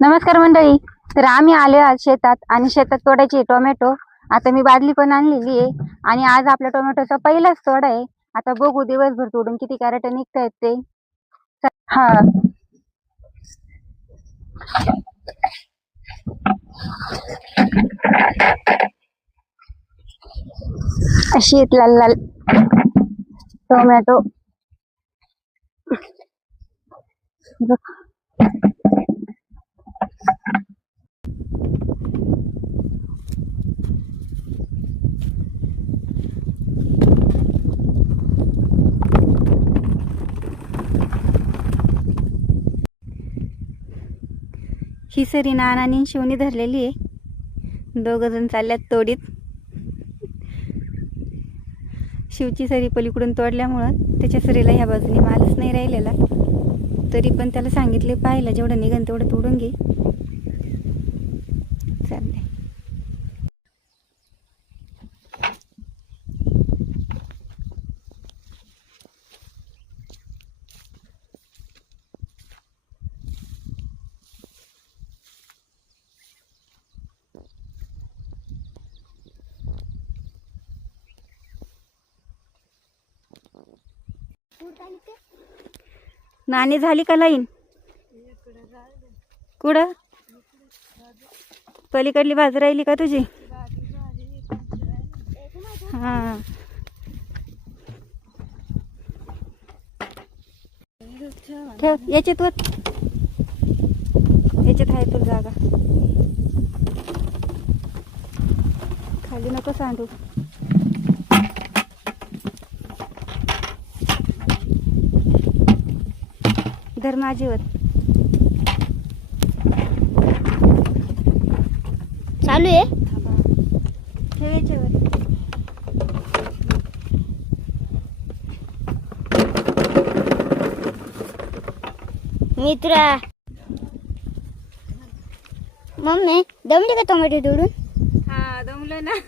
नमस्कार मंडळी. तर आम्ही आले आज शेतात आणि शेतात तोडायचे टोमॅटो. आता मी बादली पण आणलेली आहे आणि आज आपल्या टोमॅटोचा पहिलाच तोडा आहे. आता बघू दिवसभर तोडून किती कॅरेट निघतायत ते. हा, अशी आहेत लाल लाल टोमॅटो. बघ. ही सरी नानानी शिवणी धरलेली आहे. दोघ जण चालल्यात तोडीत. शिवची सरी पलीकडून तोडल्यामुळं त्याच्या सरीला ह्या बाजूने मालच नाही राहिलेला. तरी पण त्याला सांगितले पाहिलं जेवढं निघन तेवढं तोडून घे. चाललंय. नाणी झाली का लाईन? कुठं? पलीकडली बाजू राहिली का तुझी? हा, ठेव याच्यात वर. याच्यात आहे तुला जागा. खाली नको सांडू. धर माझीवर. चालू आहे. ठेव याच्यावर. मित्रा मम्मी दमली का टोमॅटो तोडून? हा, दमलो ना.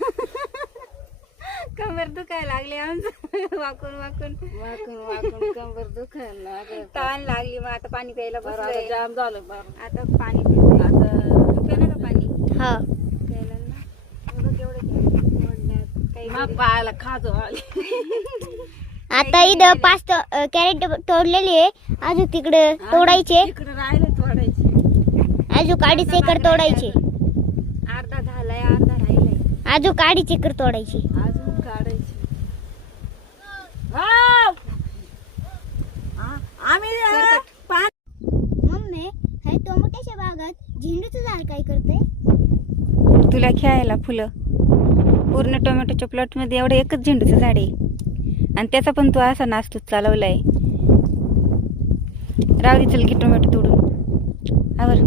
कंबर दुखायला लागली आमचं. वाकून वाकून कंबर दुखायला लागलं. ताण लागली. मग आता पाणी प्यायला बसलोय. जाम झालं आता पाणी पिऊ. आता पिऊ का पाणी हा, प्यायला ना. बघ केवढं तोडण्यात काही मग पायाला खाजो आली. आता इथं 5 कॅरेट तोडलेली आहे. अजून तिकडे तोडायचे. इकडे राहिले तोडायचे. अजून 2.5 एकर तोडायचे. अर्धा झालाय, अर्धा राहिलाय. अजून 2.5 एकर तोडायची. अजून काढायचे. आम्ही मम्मी हे टोमॅटोच्या बागात झेंडूचं झाड काय करते? तुला खेळायला फुलं. पूर्ण टोमॅटोच्या प्लॉट मध्ये एवढं एकच झेंडूचं झाड आहे आणि त्याचा पण तू असा नास्तूच चालवलाय. राहू दे, चल की टोमॅटो तोडून आवर.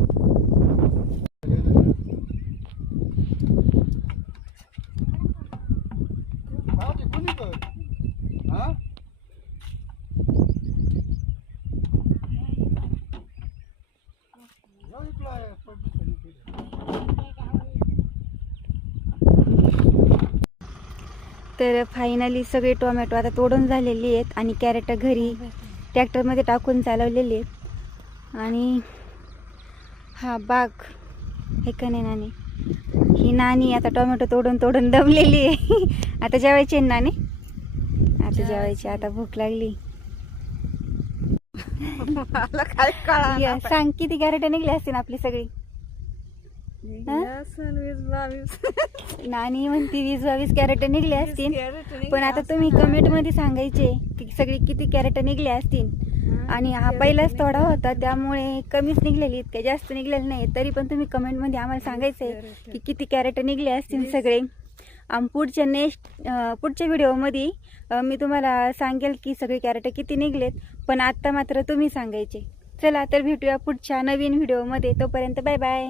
तर फायनली सगळे टोमॅटो आता तोडून झालेली आहेत आणि कॅरेट घरी ट्रॅक्टरमध्ये टाकून चालवलेली आहेत. आणि हा बाग हे का नाही नानी, ही नानी आता टोमॅटो तोडून तोडून दमलेली आहे. आता जेवायची आहे नानी? आता जेवायची. आता भूक लागली. मला काय कळा. सांग किती कॅरेट निघली असतील आपली सगळी? नानी म्हणती 20-22 कॅरेट निघले असतील. पण आता तुम्ही कमेंट मध्ये सांगायचे की सगळी किती कॅरेट निघले असतील. आणि हा पहिलाच तोडा होता त्यामुळे कमीच निघलेली, इतके जास्त निघलेले नाही. तरी पण तुम्ही कमेंट मध्ये आम्हाला सांगायचंय की किती कॅरेट निघले असतील सगळे. पुढच्या व्हिडिओमध्ये मी तुम्हाला सांगेल की सगळे कॅरेट किती निघलेत. पण आत्ता मात्र तुम्ही सांगायचे. चला तर भेटूया पुढच्या नवीन व्हिडिओमध्ये. तोपर्यंत बाय बाय.